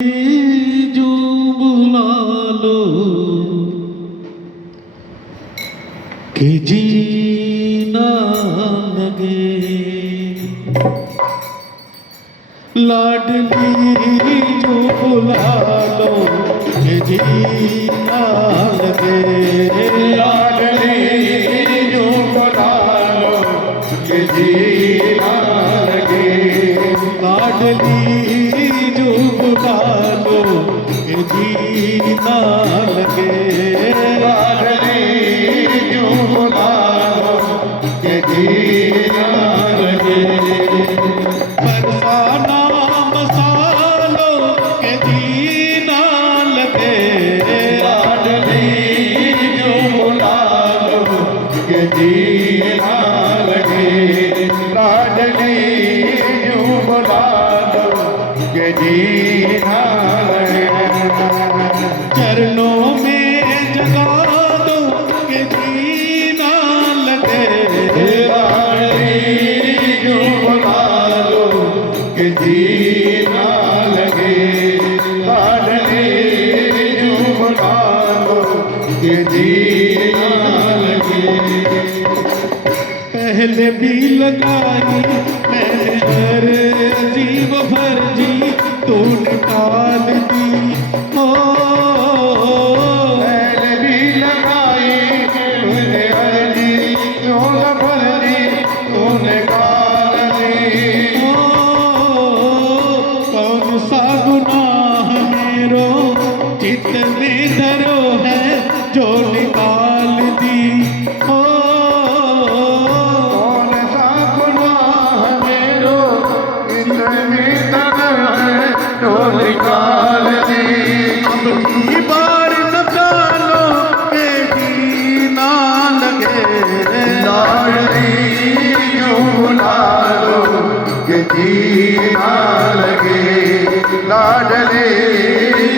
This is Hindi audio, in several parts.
जो बुला लो कि जीना लगे, लाडली जो बुला लो कि जीना लगे, लाडली जो बुला लो कि जीना लगे, लाडली जो बुला लो कि जीना लगे, लाडली जो बुला लो कि जीना लगे, बरसाना मसालो के जीना लगे, लाडली जो बुला लो कि जीना लगे, लाडली जो बुला लो कि जीना लगे, चरणों में जगा दो के जीना लगे, लाडली जो बुला लो कि जीना लगे, लाडली जो बुला लो कि जीना लगे, पहले भी लगाई मैंने हर जीव भर जी तो निकाल दी हो, पहले भी लगाई तूने अर्जी क्यों न भरनी तूने गाल दी, कौन सा गुनाह मेरो चित्त में धरो है जो निकाल दी हो, कौन सा गुनाह मेरो इतनी तरह है तो निकाल दी, अब की बार न डालो के जीना लगे, लाडली जो बुला लो कि जीना लगे, लाडली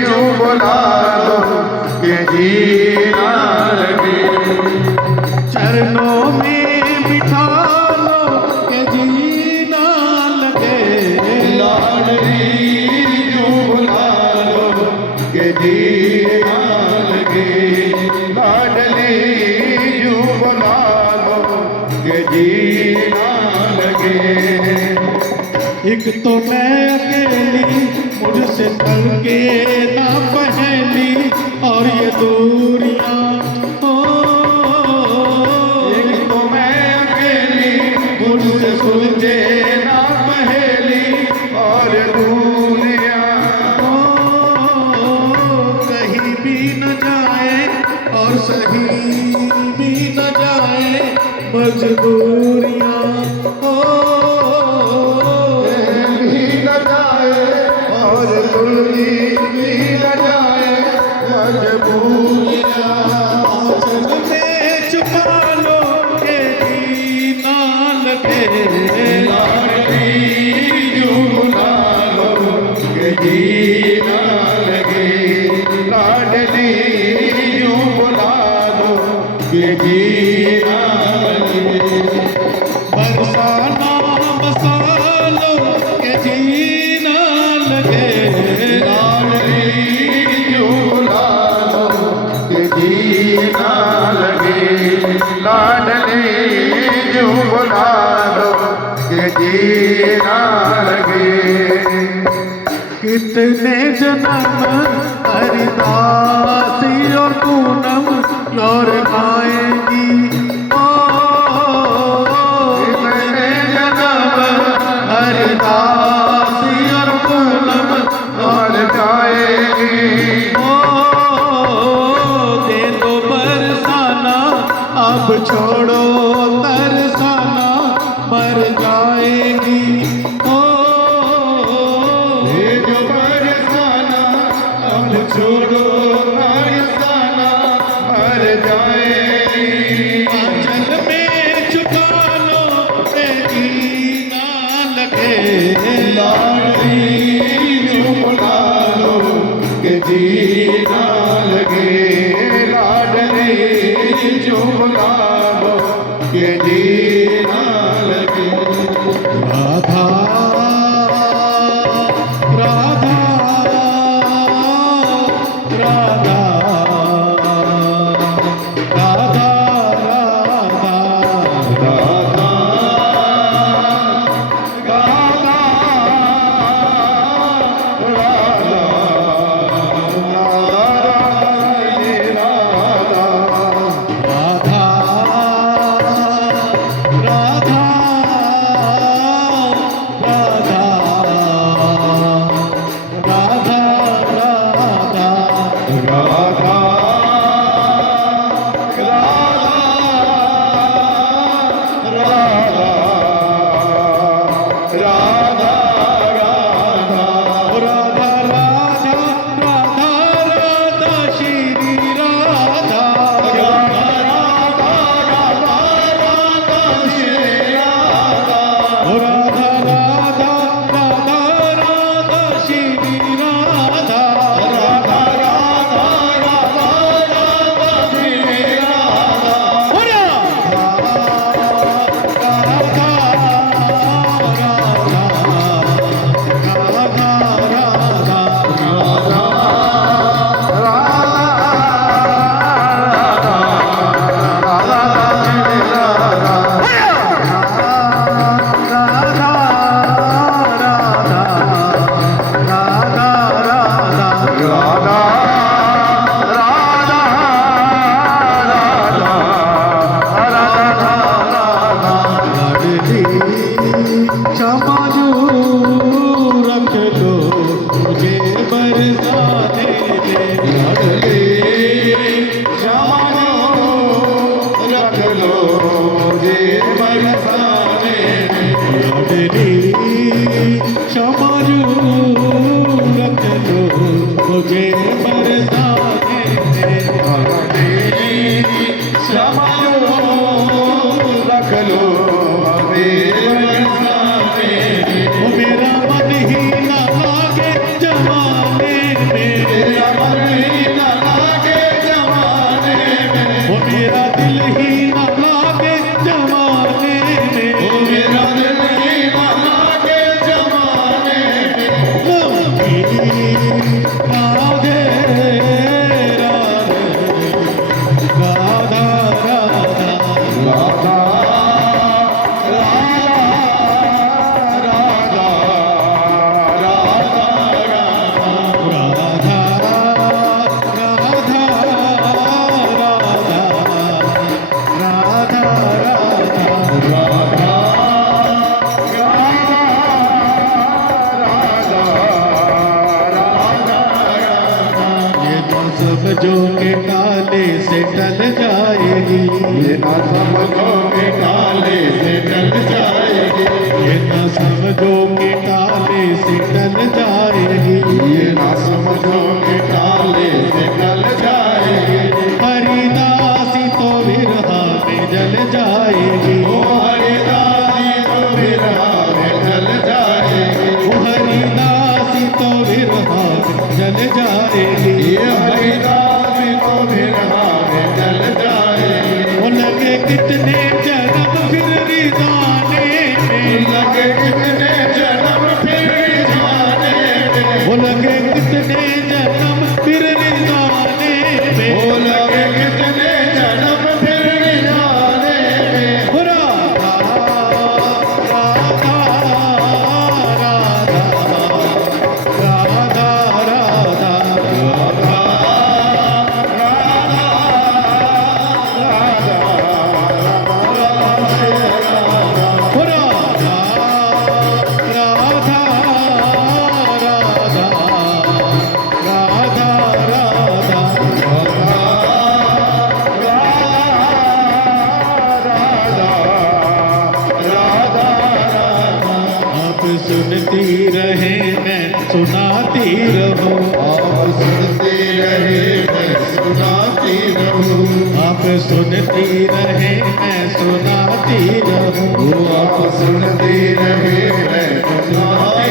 जो बुला लो कि जीना लगे, चरणों में बिठा लो के जीना लगे, लाडली जो बुला लो कि जीना लगे, लाडली जो बुला लो कि जीना लगे, एक तो मैं अकेली मुझसे तलके ना पहली और ये दूरियां हो, एक तो मैं अकेली मुझसे सुलझे ना पहेली और दुनिया, कहीं भी न जाए और सही भी न जाए मजबूरियां हो, भी न जाए और सुलझी भी न जाए मजबूरियाँ, आंचल में छुपा लो के जीना लगे, लाडली जो बुला लो कि जीना लगे, लाडली जो बुला लो कि जीना लगे, बरसाना मसालो के जीना लगे, लाडली जो बुला लो कि जीना लगे, लाडली जो बुला लो कि जीना लगे, कितने जन्म हरिदासी और पूनम और आएगी ओ, कितने जन्म हरिदासी और पूनम और जाएगी, ओ, दे दो बरसाना अब छोड़ो तरसाना मर जाएगी ओ, ये जो बरसाना अब छोड़ो बरसाना मर जाएगी, आंचल में छुपा लो के जीना लगे, लाडली जो बुला लो कि जीना लगे, लाडली जो बुला लो कि जीना लगे, राधा राधा राधा मुझे बरसाने रख लो मेरा मन ही न लागे जमाने में, मेरा मन ही न लागे जमाने में, मेरा दिल ही न लागे जमाने में, मेरा दिल ही न लागे जमाने में। राधे राधा राधा राधा जो के काले से टल जाएगी, ये ना समझो के काले से टल जाएगी, ये ना समझो के काले से टल जाएगी, ये ना समझो के काले से टल जाएगी। हरिदासी तो विरहा में जल जाएगी, ओ हरिदासी तो विरहा में जल जाएगी, ओ हरिदासी तो विरहा में जल जाएगी, ये हरिदासी तो विरहा में जल जाएगी। वो लगे कितने जन्म फिर रिजाने में, लगे कितने जन्म फिर रिजाने में, वो लगे कितने जन्म फिर रिजाने में, वो लगे कितने जन्म फिर रिजाने में। राधा राधा राधा राधा राधा सुनती रहे मैं सुनाती रहूं, आप सुनते रहे मैं सुनाती रहूं, आप सुनती रहे मैं सुनाती रहूं, आप सुनती रहे मैं सुनाती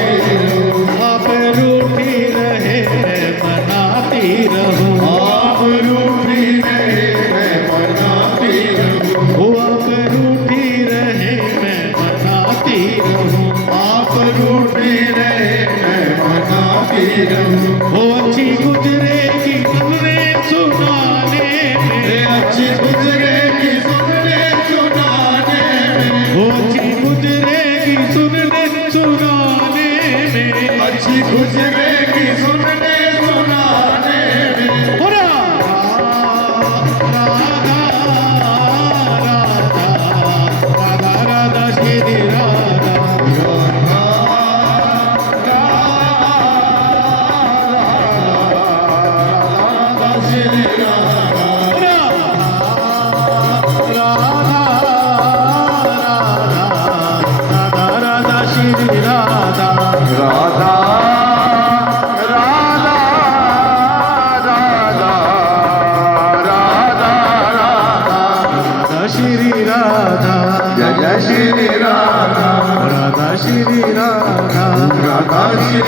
रहूं, आप रूठी रहे मैं मनाती रहूं, आप रूठी रहे मैं मनाती रहूं, आप रूठी रहे मैं मनाती रहूं, आप रूठी रहे मैं मनाती रहूं। वो अच्छी गुजरेगी तुमने सुनाने में, अच्छी गुजरेगी सुनने सुनाने में, वो अच्छी गुजरेगी सुनने सुनाने में,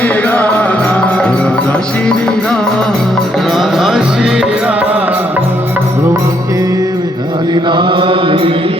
मेरा नाम राधा श्री राधा राधा श्री राम ब्रह्म के विधानी लाली